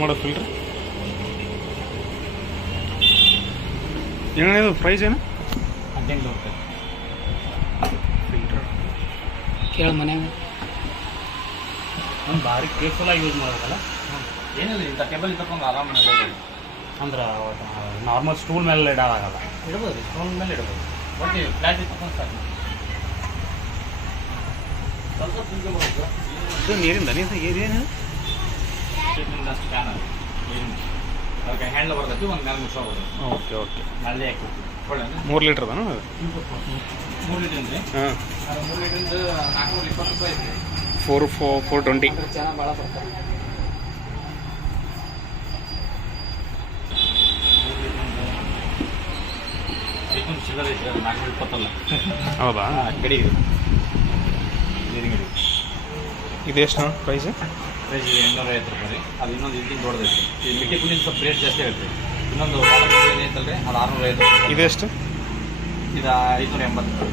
ಮಾಡೋ ಫಿಲ್ಟ್ರ್ ಏನಿದು ಪ್ರೈಸ್ ಏನು? 18 ರೂಪಾಯಿ ಫಿಲ್ಟ್ರ್. ಕೇಳ ಮನ್ಯಾಗ ಒಂದು ಭಾರಿ ಕೇರ್ಫುಲ್ಲಾಗಿ ಯೂಸ್ ಮಾಡಬೇಕಲ್ಲ. ಏನಿಲ್ಲ, ಇಂಥ ಟೇಬಲ್ ಇಟ್ಕೊಂಡು ಆರಾಮ ಅಂದ್ರೆ ನಾರ್ಮಲ್ ಸ್ಟೂಲ್ ಮೇಲೆ ಇಡೋದಾಗಲ್ಲ. ಇಡ್ಬೋದು, ಸ್ಟೂಲ್ ಮೇಲೆ ಇಡ್ಬೋದು. ಬಟ್ ಫ್ಲ್ಯಾಟ್ ಇಟ್ಕೊಂಡು ಸಾಕು. ಸ್ವಲ್ಪ ತಿಂದು ಮಾಡ್ಬೇಕು. ಇದು ನೀರಿಂದ ಏನೇನು ಸ್ಕ್ಯಾನರ್ ಅದಕ್ಕೆ ಹ್ಯಾಂಡ್ಲ್ ಬರ್ತೈತಿ, ಒಂದು ಮೇಲೆ ಮುಚ್ಚೋಬೋದು. Okay okay. ನಲ್ಲಿ ಹಾಕಿರ್ತೀವಿ. ಒಳ್ಳೆ 3 ಲೀಟ್ರ್ ಅದಾನ ಅದು? 3 ಲೀಟ್ರಿಂದ ಹಾಂ, 3 ಲೀಟ್ರಿಂದ 420 ರೂಪಾಯಿ ಐತಿ. 420. ಜನ ಭಾಳ ಬರ್ತಾರೆ. ಐದು ಸಿಗದ ಐತಿ, 420 ಅಲ್ಲ. ಹೌದಾ? ಗಡಿ ನೀರಿನ ಗಡಿ. ಇದೆಷ್ಟು ಪ್ರೈಸ್? ಪ್ರೈಸ್ 850 ರೂಪಾಯಿ ರೀ. ಅದು ಇನ್ನೊಂದು ಇಂಜಿನ್ ದೊಡ್ಡದೈತಿ. ಈ ಮಿಟ್ಟಿ ಕುಂದಿನ ಸ್ವಲ್ಪ ರೇಟ್ ಜಾಸ್ತಿ ಆಗುತ್ತೆ. ಇನ್ನೊಂದು ವಾಟರ್ ಏನೈತಲ್ರಿ, ಅದು 650 ರೂಪಾಯಿ. ಇದೆಷ್ಟು? ಇದು 580.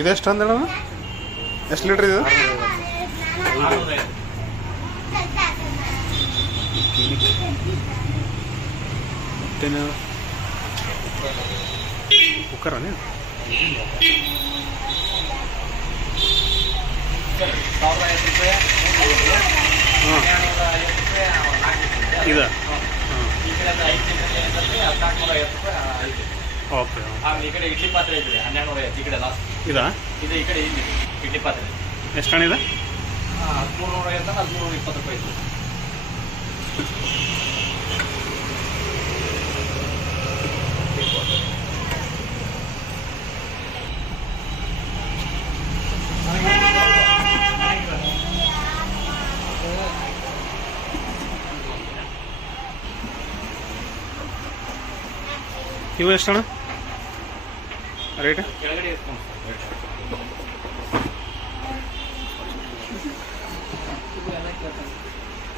ಇದೆಷ್ಟು ಅಂದೇಳ? ಎಷ್ಟು ಲೀಟ್ರ್ ಇದು? ಮತ್ತೇನು ಕುಕ್ಕರ ನೀವು? ಹಾಂ, ಇದು ಓಕೆ. ಈ ಕಡೆ ಇಡ್ಲಿ ಪಾತ್ರೆ ಇದೆ 1250. ಈ ಕಡೆ ಲಾಸ್ಟ್ ಇದಾ? ಇದು ಈ ಕಡೆ ಇಲ್ಲಿ ಇಡ್ಲಿ ಪಾತ್ರೆ ಎಷ್ಟು ಕಾಣಿದೆ? 1350 1320 ರೂಪಾಯಿ ಇದೆ. ಇವು ಎಷ್ಟಣ್ಣ ರೇಟ್? ಕೆಳಗಡೆ 620.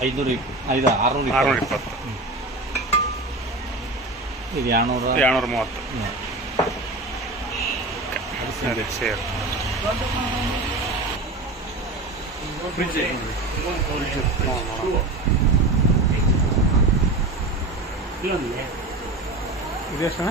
ಇದು 620. ಇದು 230. ಸರಿ ಸೇರ್. ಫ್ರಿಜ್ ಇದೆಷ್ಟಣ್ಣ?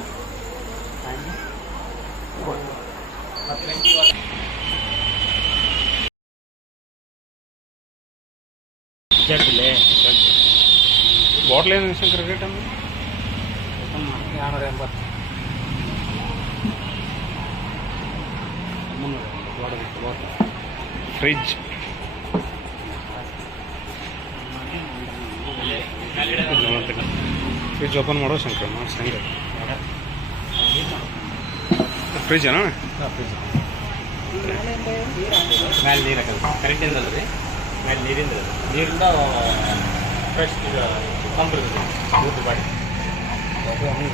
ಬಾಟ್ಲ್ ಏನು ಶಂಕರ ರೇಟ್ ಅಂದ್ರೆ 280. ಫ್ರಿಜ್ ಫ್ರಿಜ್ ಓಪನ್ ಮಾಡೋ ಶಂಕರ ಮಾಡಿಸಿ ಹೆಂಗೆ? ಫ್ರಿಜ್ ಅಣ್ಣ? ಫ್ರಿಜ್ ಮೇಲೆ ನೀರು ಹಾಕೋದು ಕರೆಂಟಿಂದ ಅಲ್ಲ ರೀ, ಮೇಲೆ ನೀರಿಂದ ಫ್ರೆಶ್ ಇದು ತಂಪು ಇರ್ತದೆ. ಊಟ ಬಾಡಿ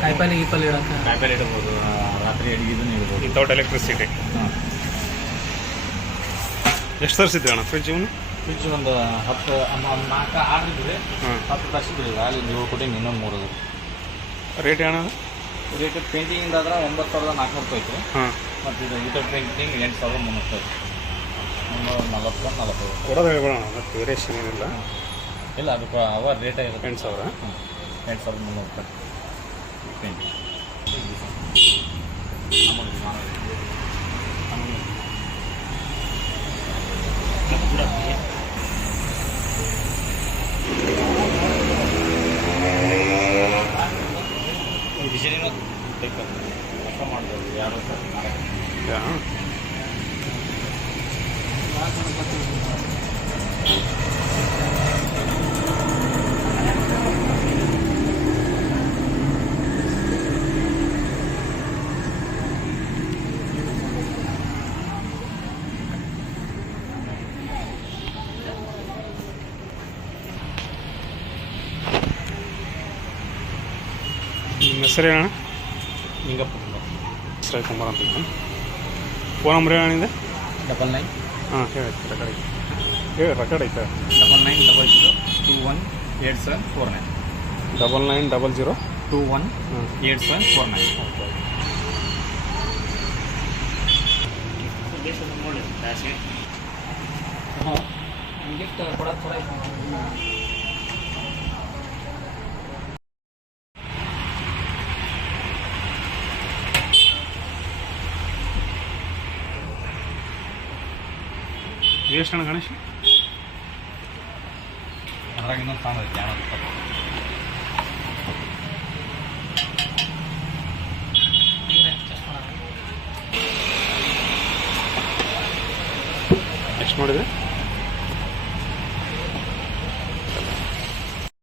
ಕಾಯಿಪಲ್ಲೆ ಇಡೋಕೆ ಕಾಯಿಪಲ್ಲೆ ಇಡ್ಬೋದು, ರಾತ್ರಿ ಅಡುಗೆದನ್ನು ಇಡ್ಬೋದು ವಿತೌಟ್ ಎಲೆಕ್ಟ್ರಿಸಿಟಿ. ಹಾಂ. ಎಷ್ಟು ತರಿಸಿದ್ರಿ ಅಣ್ಣ ಫ್ರಿಜ್? ಇವನು ಫ್ರಿಜ್ ಒಂದು 10 4 ಆರ್ಡ್ರ್ ಇದ್ದರೆ 10 ತರಿಸಿದ್ರಿ. ಅಲ್ಲಿ 7 ಕೊಟ್ಟು ಇನ್ನೊಂದು 3 ರೇಟ್ ಏನ? ರೇಟ್ ಪೇಂಟಿಂಗ್ ಆದ್ರೆ 9400 ರೂಪಾಯಿ ಐತೆ. ಹಾಂ. ಮತ್ತು ಇದು ವಿತೌಟ್ ಪೇಂಟಿಂಗ್ 8300 ರೂಪಾಯಿ. 340 ಕೊಡೋದು ಹೇಳ್ಬೇಡ, ಮತ್ತು ವೇರಿಯೇಷನ್ ಏನಿಲ್ಲ. ಇಲ್ಲ, ಅದಕ್ಕೆ ಅವ ರೇಟ್ ಆಗಿರುತ್ತೆ 8000. 8300 ರೂಪಾಯಿ ಪೇಂಟಿಂಗ್. ಬಿಸಿಲಿನ ಕೆಲಸ ಮಾಡ್ಬೋದು ಯಾರು ನಿಮ್ಮ ಹೆಸರು ಹೇಳೋಣ. ನಿಂಗಪ್ಪ ಸರಿ ಕುಮಾರ್ ಅಂತ. ಫೋನ್ ನಂಬರ್ ಏನಿದೆ? 99 ಹಾಂ ಹೇಳಿ ರೆಕಾರ್ಡ್ ಐತೆ. ಹೇಳಿ ರೆಕಾರ್ಡ್ ಐತೆ. 9900218749 9900 218749. ಗಿಫ್ಟ್ ಕೊಡೋದು ಥೋड़ा ಎಷ್ಟು ಅಣ್ಣ ಗಣೇಶ್? ಅದ್ರಾಗ ಇನ್ನೊಂದು ಸಾಂಗ್ ಐತೆ ಯಾವ್ದು ಎಷ್ಟು ನೋಡಿದೆ?